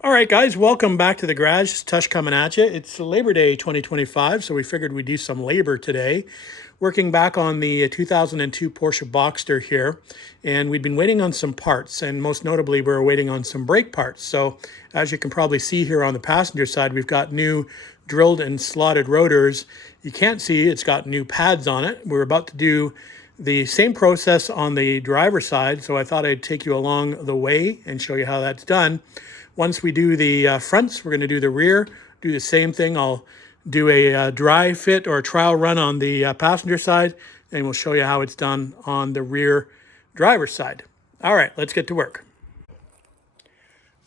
All right, guys, welcome back to the garage. It's Tush coming at you. It's Labor Day 2025, so we figured we'd do some labor today. Working back on the 2002 Porsche Boxster here, and we'd been waiting on some parts, and most notably, we were waiting on some brake parts. So, as you can probably see here on the passenger side, we've got new drilled and slotted rotors. You can't see it's got new pads on it. We're about to do the same process on the driver's side, so I thought I'd take you along the way and show you how that's done. Once we do the fronts, we're going to do the rear, do the same thing. I'll do a dry fit or a trial run on the passenger side, and we'll show you how it's done on the rear driver's side. All right, let's get to work.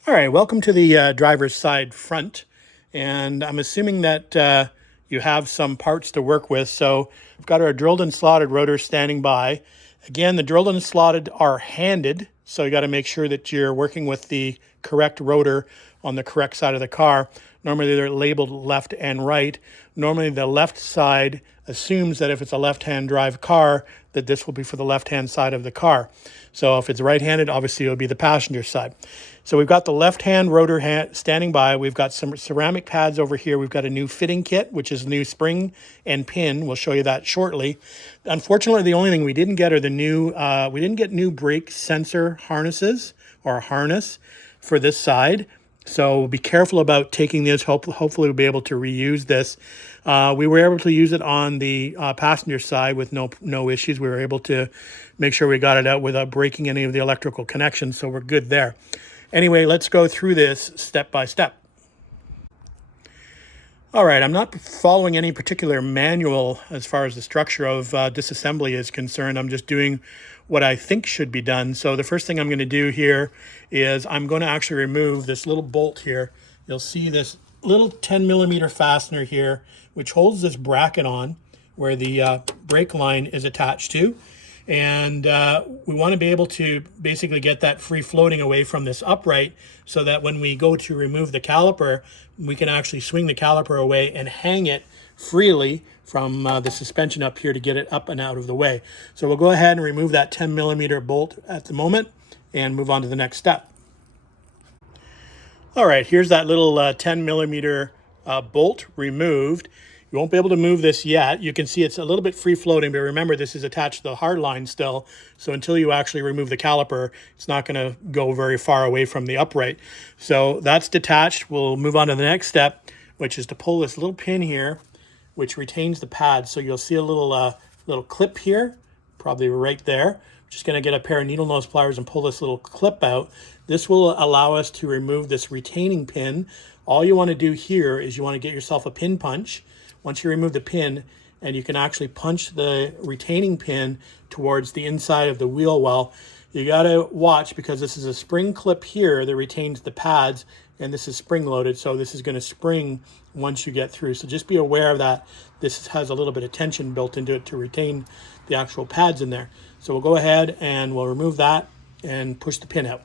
All right, welcome to the driver's side front, and I'm assuming that you have some parts to work with. So I've got our drilled and slotted rotors standing by. Again, the drilled and slotted are handed, so you got to make sure that you're working with the correct rotor on the correct side of the car. Normally they're labeled left and right. Normally the left side assumes that if it's a left-hand drive car, that this will be for the left-hand side of the car. So if it's right-handed, obviously it'll be the passenger side. So we've got the left-hand rotor standing by. We've got some ceramic pads over here. We've got a new fitting kit, which is new spring and pin. We'll show you that shortly. Unfortunately, the only thing we didn't get are the new, we didn't get new brake sensor harnesses or a harness for this side. So be careful about taking this. Hopefully we'll be able to reuse this. We were able to use it on the passenger side with no issues. We were able to make sure we got it out without breaking any of the electrical connections, so we're good there. Anyway, let's go through this step by step. All right, I'm not following any particular manual as far as the structure of disassembly is concerned. I'm just doing what I think should be done. So the first thing I'm going to do here is I'm going to actually remove this little bolt here. You'll see this little 10 millimeter fastener here, which holds this bracket on where the brake line is attached to. And we want to be able to basically get that free floating away from this upright so that when we go to remove the caliper, we can actually swing the caliper away and hang it freely from the suspension up here to get it up and out of the way. So we'll go ahead and remove that 10 millimeter bolt at the moment and move on to the next step. All right, here's that little 10 millimeter bolt removed. You won't be able to move this yet. You can see it's a little bit free floating, but remember this is attached to the hard line still. So until you actually remove the caliper, it's not going to go very far away from the upright. So that's detached. We'll move on to the next step, which is to pull this little pin here, which retains the pad. So you'll see a little clip here, probably right there. Just going to get a pair of needle nose pliers and pull this little clip out. This will allow us to remove this retaining pin. All you want to do here is you want to get yourself a pin punch. Once you remove the pin, and you can actually punch the retaining pin towards the inside of the wheel well, you got to watch because this is a spring clip here that retains the pads, and this is spring loaded, so this is going to spring once you get through. So just be aware of that. This has a little bit of tension built into it to retain the actual pads in there. So we'll go ahead and we'll remove that and push the pin out.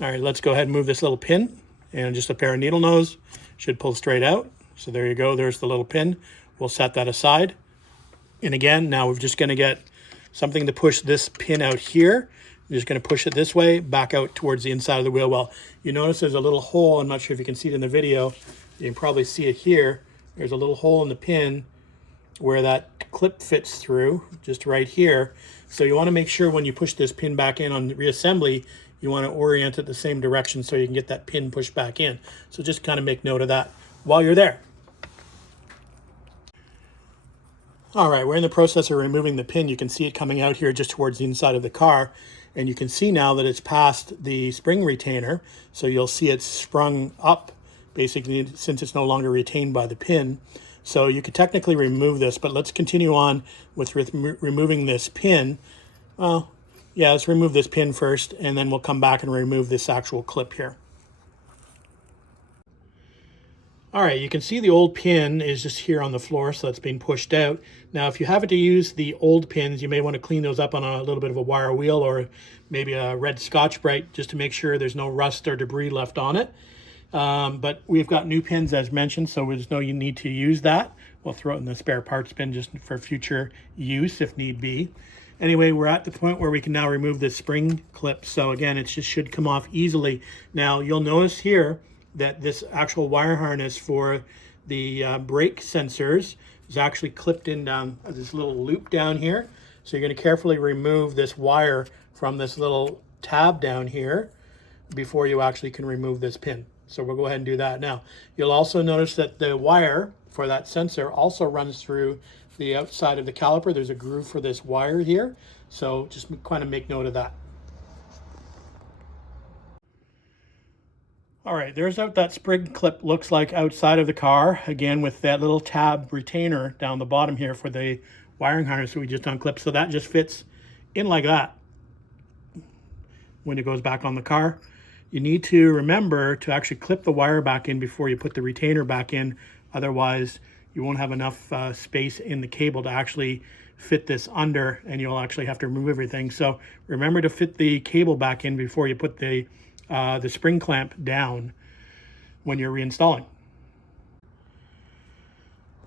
All right, let's go ahead and move this little pin, and just a pair of needle nose should pull straight out. So there you go, there's the little pin. We'll set that aside. And again, now we're just gonna get something to push this pin out here. We're just gonna push it this way, back out towards the inside of the wheel well. You notice there's a little hole, I'm not sure if you can see it in the video. You can probably see it here. There's a little hole in the pin where that clip fits through, just right here. So you wanna make sure when you push this pin back in on reassembly, you want to orient it the same direction so you can get that pin pushed back in. So just kind of make note of that while you're there. All right, we're in the process of removing the pin. You can see it coming out here just towards the inside of the car. And you can see now that it's past the spring retainer. So you'll see it's sprung up, basically, since it's no longer retained by the pin. So you could technically remove this, but let's continue on with removing this pin. Well, yeah, let's remove this pin first, and then we'll come back and remove this actual clip here. All right, you can see the old pin is just here on the floor, so that's being pushed out. Now, if you happen to use the old pins, you may want to clean those up on a little bit of a wire wheel or maybe a red Scotch-Brite just to make sure there's no rust or debris left on it. But we've got new pins as mentioned, so there's no need to use that. We'll throw it in the spare parts bin just for future use if need be. Anyway, we're at the point where we can now remove the spring clip. So again, it just should come off easily. Now you'll notice here that this actual wire harness for the brake sensors is actually clipped in down this little loop down here. So you're going to carefully remove this wire from this little tab down here before you actually can remove this pin. So we'll go ahead and do that now. You'll also notice that the wire for that sensor also runs through the outside of the caliper. There's a groove for this wire here. So just kind of make note of that. All right, there's what that spring clip looks like outside of the car. Again, with that little tab retainer down the bottom here for the wiring harness that we just unclipped. So that just fits in like that when it goes back on the car. You need to remember to actually clip the wire back in before you put the retainer back in. Otherwise, you won't have enough space in the cable to actually fit this under, and you'll actually have to remove everything. So remember to fit the cable back in before you put the spring clamp down when you're reinstalling.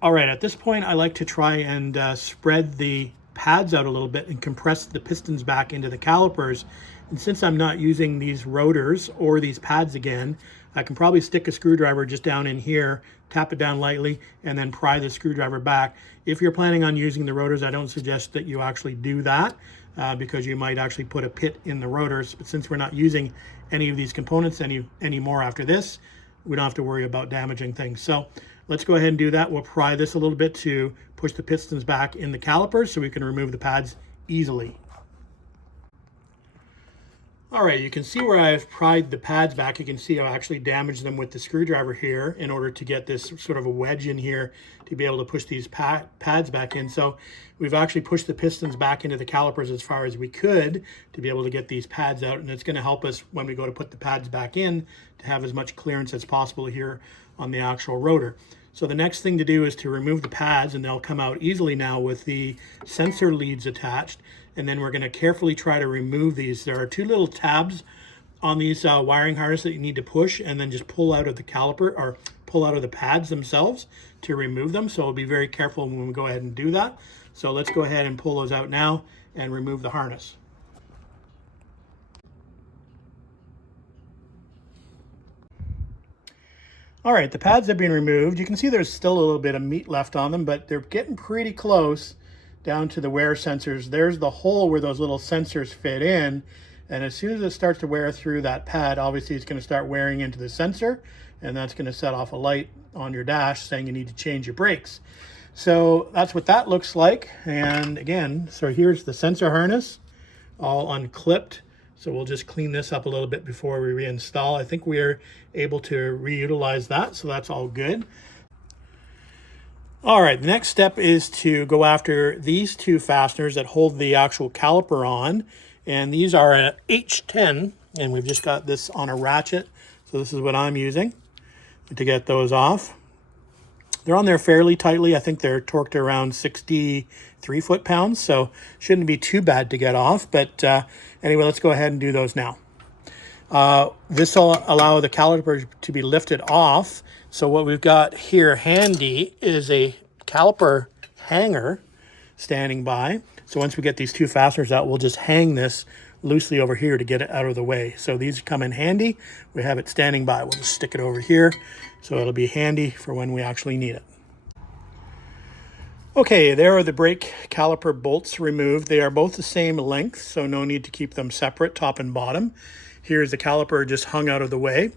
All right, at this point, I like to try and spread the pads out a little bit and compress the pistons back into the calipers. And since I'm not using these rotors or these pads again, I can probably stick a screwdriver just down in here, tap it down lightly, and then pry the screwdriver back. If you're planning on using the rotors, I don't suggest that you actually do that because you might actually put a pit in the rotors. But since we're not using any of these components anymore after this, we don't have to worry about damaging things. So let's go ahead and do that. We'll pry this a little bit to push the pistons back in the calipers so we can remove the pads easily. All right, you can see where I've pried the pads back. You can see I actually damaged them with the screwdriver here in order to get this sort of a wedge in here to be able to push these pads back in. So we've actually pushed the pistons back into the calipers as far as we could to be able to get these pads out. And it's going to help us when we go to put the pads back in to have as much clearance as possible here on the actual rotor. So the next thing to do is to remove the pads, and they'll come out easily now with the sensor leads attached. And then we're going to carefully try to remove these. There are two little tabs on these wiring harness that you need to push and then just pull out of the caliper or pull out of the pads themselves to remove them. So we'll be very careful when we go ahead and do that. So let's go ahead and pull those out now and remove the harness. All right, the pads have been removed. You can see there's still a little bit of meat left on them, but they're getting pretty close down to the wear sensors. There's the hole where those little sensors fit in. And as soon as it starts to wear through that pad, obviously it's going to start wearing into the sensor, and that's going to set off a light on your dash saying you need to change your brakes. So that's what that looks like. And again, so here's the sensor harness all unclipped. So we'll just clean this up a little bit before we reinstall. I think we're able to reutilize that, so that's all good. All right, the next step is to go after these two fasteners that hold the actual caliper on. And these are an H10, and we've just got this on a ratchet. So this is what I'm using to get those off. They're on there fairly tightly. I think they're torqued around 63 foot-pounds, so shouldn't be too bad to get off. But anyway, let's go ahead and do those now. This will allow the caliper to be lifted off. So what we've got here handy is a caliper hanger standing by. So once we get these two fasteners out, we'll just hang this loosely over here to get it out of the way. So these come in handy. We have it standing by. We'll just stick it over here so it'll be handy for when we actually need it. Okay, there are the brake caliper bolts removed. They are both the same length, so no need to keep them separate, top and bottom. Here's the caliper just hung out of the way.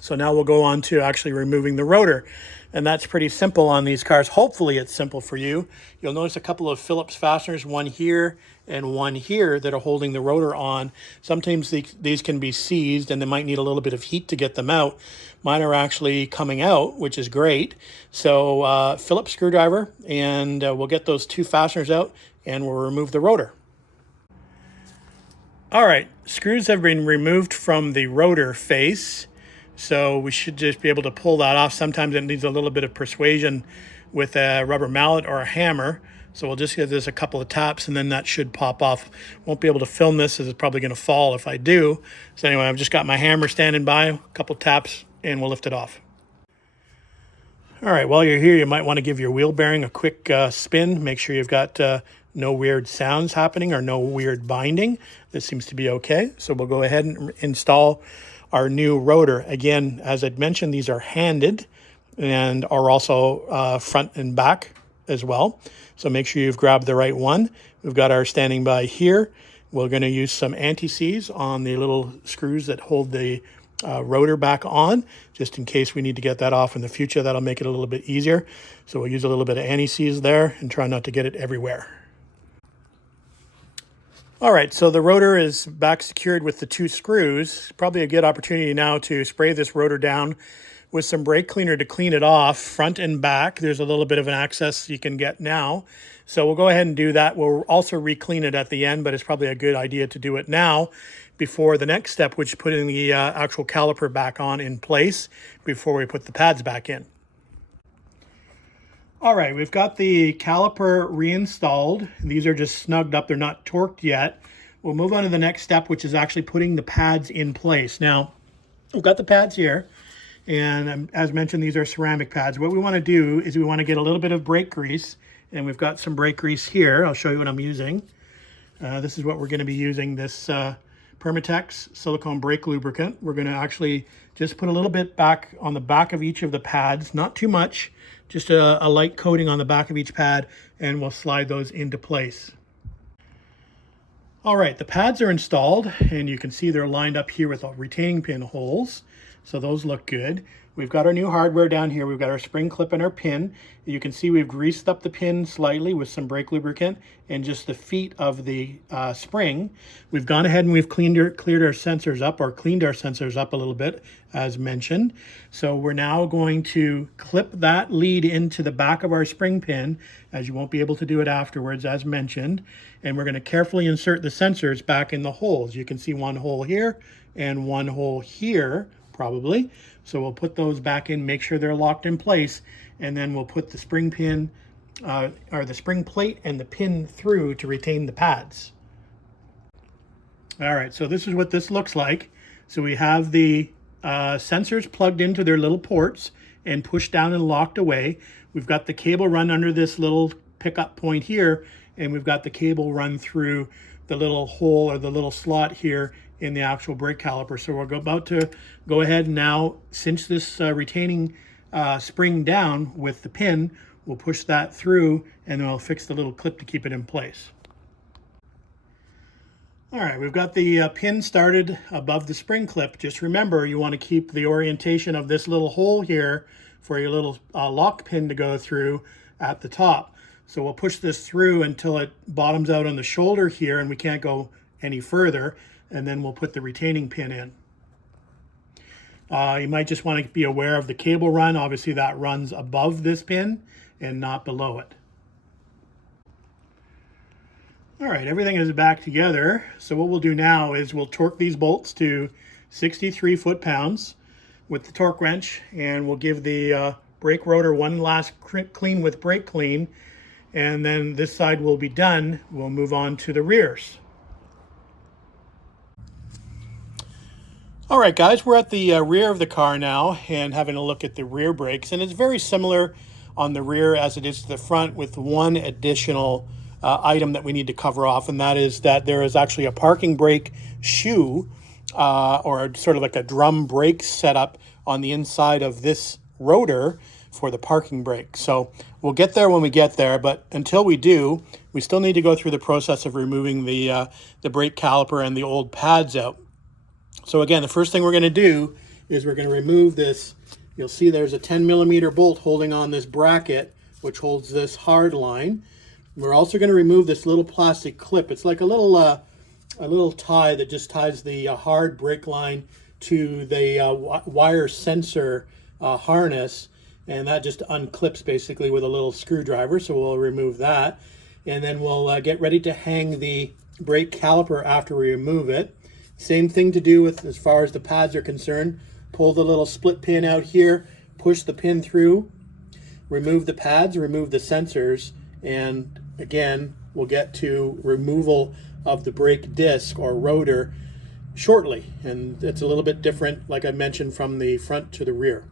So now we'll go on to actually removing the rotor. And that's pretty simple on these cars. Hopefully it's simple for you. You'll notice a couple of Phillips fasteners, one here and one here, that are holding the rotor on. Sometimes these can be seized and they might need a little bit of heat to get them out. Mine are actually coming out, which is great. So Phillips screwdriver, and we'll get those two fasteners out and we'll remove the rotor. All right, screws have been removed from the rotor face. So we should just be able to pull that off. Sometimes it needs a little bit of persuasion with a rubber mallet or a hammer. So we'll just give this a couple of taps and then that should pop off. Won't be able to film this as it's probably going to fall if I do. So anyway, I've just got my hammer standing by, a couple taps, and we'll lift it off. All right, while you're here, you might want to give your wheel bearing a quick spin. Make sure you've got No weird sounds happening or no weird binding. This seems to be okay. So we'll go ahead and install our new rotor. Again, as I'd mentioned, these are handed and are also front and back as well. So make sure you've grabbed the right one. We've got our standing by here. We're going to use some anti-seize on the little screws that hold the rotor back on, just in case we need to get that off in the future. That'll make it a little bit easier. So we'll use a little bit of anti-seize there and try not to get it everywhere. All right, so the rotor is back secured with the 2 screws. Probably a good opportunity now to spray this rotor down with some brake cleaner to clean it off front and back. There's a little bit of an access you can get now. So we'll go ahead and do that. We'll also re-clean it at the end, but it's probably a good idea to do it now before the next step, which is putting the actual caliper back on in place before we put the pads back in. All right, we've got the caliper reinstalled. These are just snugged up. They're not torqued yet. We'll move on to the next step, which is actually putting the pads in place. Now, we've got the pads here. And as mentioned, these are ceramic pads. What we want to do is we want to get a little bit of brake grease. And we've got some brake grease here. I'll show you what I'm using. This is what we're going to be using, this Permatex silicone brake lubricant. We're going to actually just put a little bit back on the back of each of the pads, not too much, just a light coating on the back of each pad, and we'll slide those into place. All right, the pads are installed, and you can see they're lined up here with retaining pin holes. So those look good. We've got our new hardware down here. We've got our spring clip and our pin. You can see we've greased up the pin slightly with some brake lubricant and just the feet of the spring. We've gone ahead and we've cleaned our sensors up, or cleaned our sensors up a little bit, as mentioned. So we're now going to clip that lead into the back of our spring pin, as you won't be able to do it afterwards, as mentioned. And we're going to carefully insert the sensors back in the holes. You can see one hole here and one hole here, probably. So we'll put those back in, make sure they're locked in place, and then we'll put the spring pin or the spring plate and the pin through to retain the pads. All right, so this is what this looks like. So we have the sensors plugged into their little ports and pushed down and locked away. We've got the cable run under this little pickup point here, and we've got the cable run through the little hole or the little slot here in the actual brake caliper. So we're about to go ahead and now cinch this retaining spring down with the pin. We'll push that through, and then I'll fix the little clip to keep it in place. All right, we've got the pin started above the spring clip. Just remember, you want to keep the orientation of this little hole here for your little lock pin to go through at the top. So we'll push this through until it bottoms out on the shoulder here, and we can't go any further. And then we'll put the retaining pin in. You might just want to be aware of the cable run. Obviously that runs above this pin and not below it. All right, everything is back together. So what we'll do now is we'll torque these bolts to 63 foot-pounds with the torque wrench, and we'll give the brake rotor one last clean with brake clean, and then this side will be done. We'll move on to the rears. All right, guys, we're at the rear of the car now and having a look at the rear brakes, and it's very similar on the rear as it is to the front, with one additional item that we need to cover off, and that is that there is actually a parking brake shoe or sort of like a drum brake setup on the inside of this rotor for the parking brake. So we'll get there when we get there, but until we do, we still need to go through the process of removing the brake caliper and the old pads out. So again, the first thing we're going to do is we're going to remove this. You'll see there's a 10mm bolt holding on this bracket, which holds this hard line. We're also going to remove this little plastic clip. It's like a little tie that just ties the hard brake line to the wire sensor harness, and that just unclips basically with a little screwdriver. So we'll remove that, and then we'll get ready to hang the brake caliper after we remove it. Same thing to do with as far as the pads are concerned. Pull the little split pin out here, push the pin through, remove the pads, remove the sensors, and again, we'll get to removal of the brake disc or rotor shortly. And it's a little bit different, like I mentioned, from the front to the rear.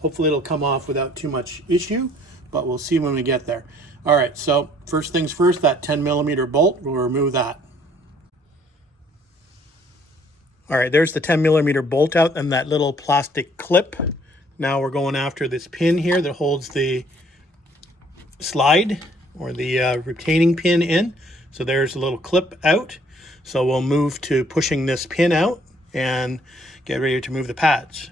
Hopefully it'll come off without too much issue, but we'll see when we get there. All right, so first things first, that 10mm bolt, we'll remove that. All right, there's the 10mm bolt out and that little plastic clip. Now we're going after this pin here that holds the slide or the retaining pin in. So there's a little clip out. So we'll move to pushing this pin out and get ready to move the pads.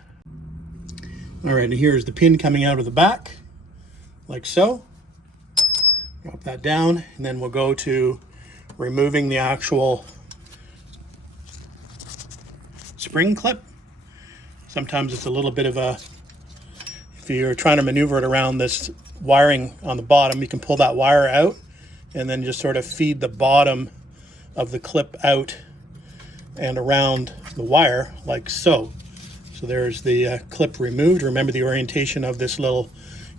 All right, and here's the pin coming out of the back, like so. Drop that down, and then we'll go to removing the actual spring clip. Sometimes it's a little bit of a, if you're trying to maneuver it around this wiring on the bottom, you can pull that wire out and then just sort of feed the bottom of the clip out and around the wire like so. So there's the clip removed. Remember, the orientation of this little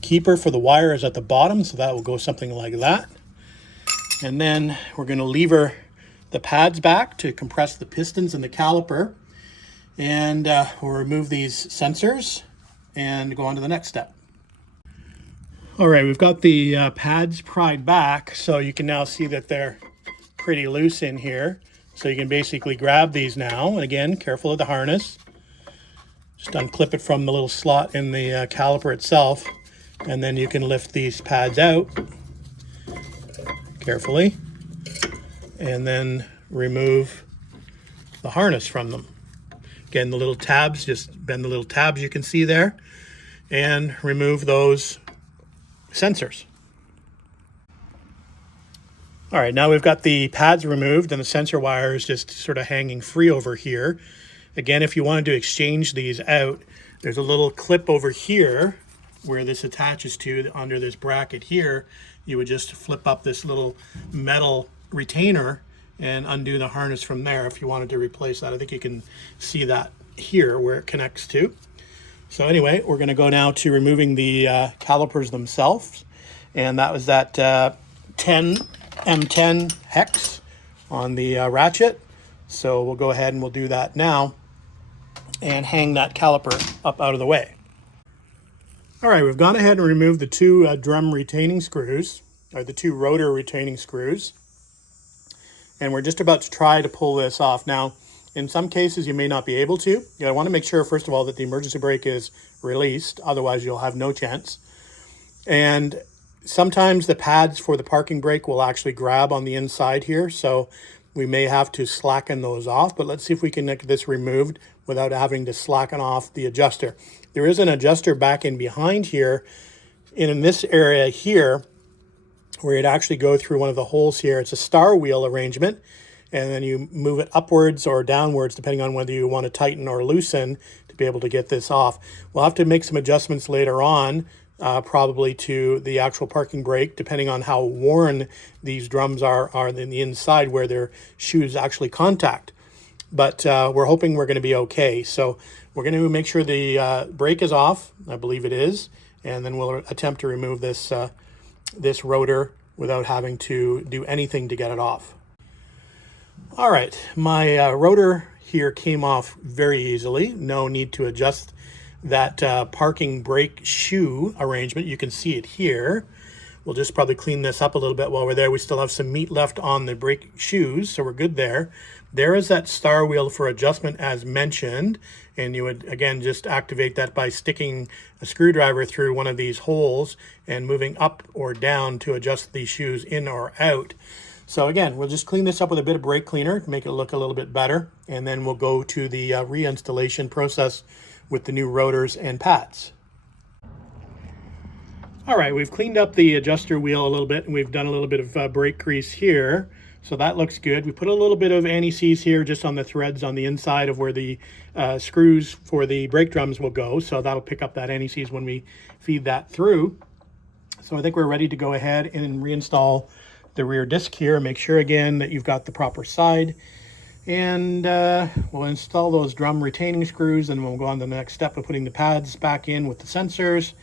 keeper for the wire is at the bottom, so that will go something like that. And then we're going to lever the pads back to compress the pistons and the caliper. And we'll remove these sensors and go on to the next step. All right, we've got the pads pried back, so you can now see that they're pretty loose in here. So you can basically grab these now. And again, careful of the harness. Just unclip it from the little slot in the caliper itself. And then you can lift these pads out carefully. And then remove the harness from them. Again, the little tabs, just bend the little tabs you can see there. And remove those sensors. All right, now we've got the pads removed and the sensor wire is just sort of hanging free over here. Again, if you wanted to exchange these out, there's a little clip over here where this attaches to under this bracket here. You would just flip up this little metal retainer and undo the harness from there if you wanted to replace that. I think you can see that here where it connects to. So anyway, we're going to go now to removing the calipers themselves. And that was that 10 M10 hex on the ratchet. So we'll go ahead and we'll do that now and hang that caliper up out of the way. All right, we've gone ahead and removed the two drum retaining screws, or the two rotor retaining screws. And we're just about to try to pull this off. Now, in some cases, you may not be able to. You want to make sure, first of all, that the emergency brake is released. Otherwise, you'll have no chance. And sometimes the pads for the parking brake will actually grab on the inside here. So we may have to slacken those off. But let's see if we can get this removed without having to slacken off the adjuster. There is an adjuster back in behind here, in this area here, where you'd actually go through one of the holes here. It's a star wheel arrangement, and then you move it upwards or downwards depending on whether you want to tighten or loosen to be able to get this off. We'll have to make some adjustments later on, probably to the actual parking brake, depending on how worn these drums are in the inside where their shoes actually contact. But we're hoping we're going to be okay. So we're going to make sure the brake is off. I believe it is. And then we'll attempt to remove this this rotor without having to do anything to get it off. All right, my rotor here came off very easily. No need to adjust that parking brake shoe arrangement. You can see it here. We'll just probably clean this up a little bit while we're there. We still have some meat left on the brake shoes, so we're good there. There is that star wheel for adjustment as mentioned, and you would, again, just activate that by sticking a screwdriver through one of these holes and moving up or down to adjust these shoes in or out. So again, we'll just clean this up with a bit of brake cleaner to make it look a little bit better, and then we'll go to the reinstallation process with the new rotors and pads. All right, we've cleaned up the adjuster wheel a little bit, and we've done a little bit of brake grease here. So that looks good. We put a little bit of anti-seize here just on the threads on the inside of where the screws for the brake drums will go. So that'll pick up that anti-seize when we feed that through. So I think we're ready to go ahead and reinstall the rear disc here. Make sure again that you've got the proper side. And we'll install those drum retaining screws, and we'll go on to the next step of putting the pads back in with the sensors,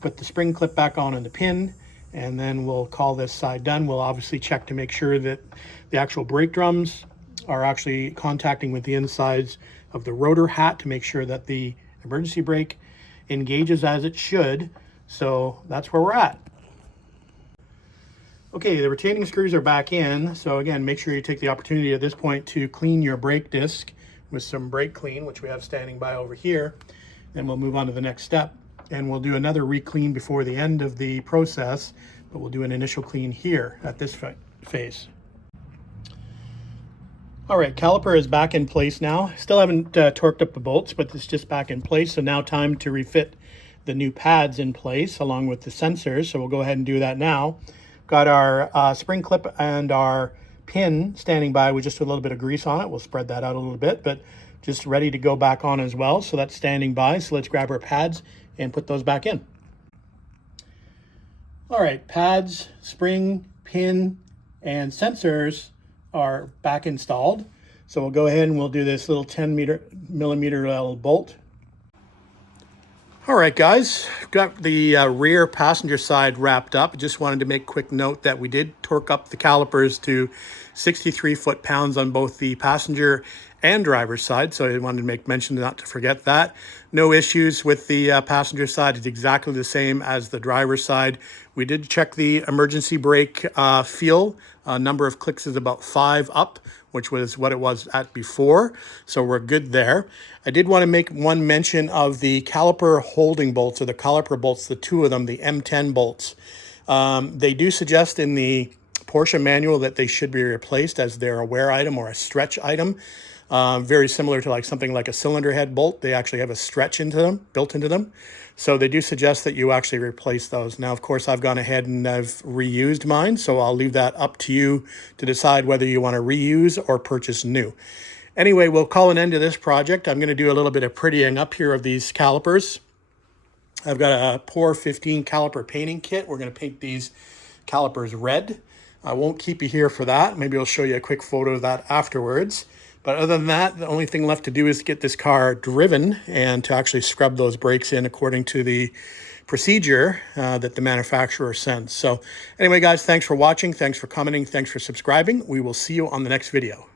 put the spring clip back on in the pin, and then we'll call this side done. We'll obviously check to make sure that the actual brake drums are actually contacting with the insides of the rotor hat to make sure that the emergency brake engages as it should. So that's where we're at. Okay, the retaining screws are back in. So again, make sure you take the opportunity at this point to clean your brake disc with some brake clean, which we have standing by over here. Then we'll move on to the next step. And we'll do another re-clean before the end of the process, but we'll do an initial clean here at this phase. All right, caliper is back in place now. Still haven't torqued up the bolts, but it's just back in place. So now time to refit the new pads in place along with the sensors. So we'll go ahead and do that now. Got our spring clip and our pin standing by with just a little bit of grease on it. We'll spread that out a little bit, but just ready to go back on as well. So that's standing by. So let's grab our pads and put those back in. All right, pads, spring, pin, and sensors are back installed. So we'll go ahead and we'll do this little 10mm little bolt. All right, guys, got the rear passenger side wrapped up. Just wanted to make quick note that we did torque up the calipers to 63 foot-pounds on both the passenger and driver's side. So I wanted to make mention not to forget that. No issues with the passenger side. It's exactly the same as the driver's side. We did check the emergency brake feel. Number of clicks is about 5 up, which was what it was at before. So we're good there. I did want to make one mention of the caliper holding bolts, or the caliper bolts, the two of them, the M10 bolts. They do suggest in the Porsche manual that they should be replaced as they're a wear item or a stretch item. Very similar to like something like a cylinder head bolt. They actually have a stretch into them, built into them. So they do suggest that you actually replace those. Now, of course, I've gone ahead and I've reused mine, so I'll leave that up to you to decide whether you want to reuse or purchase new. Anyway, we'll call an end to this project. I'm going to do a little bit of prettying up here of these calipers. I've got a POR 15 caliper painting kit. We're going to paint these calipers red. I won't keep you here for that. Maybe I'll show you a quick photo of that afterwards. But other than that, the only thing left to do is to get this car driven and to actually scrub those brakes in according to the procedure that the manufacturer sends. So anyway, guys, thanks for watching. Thanks for commenting. Thanks for subscribing. We will see you on the next video.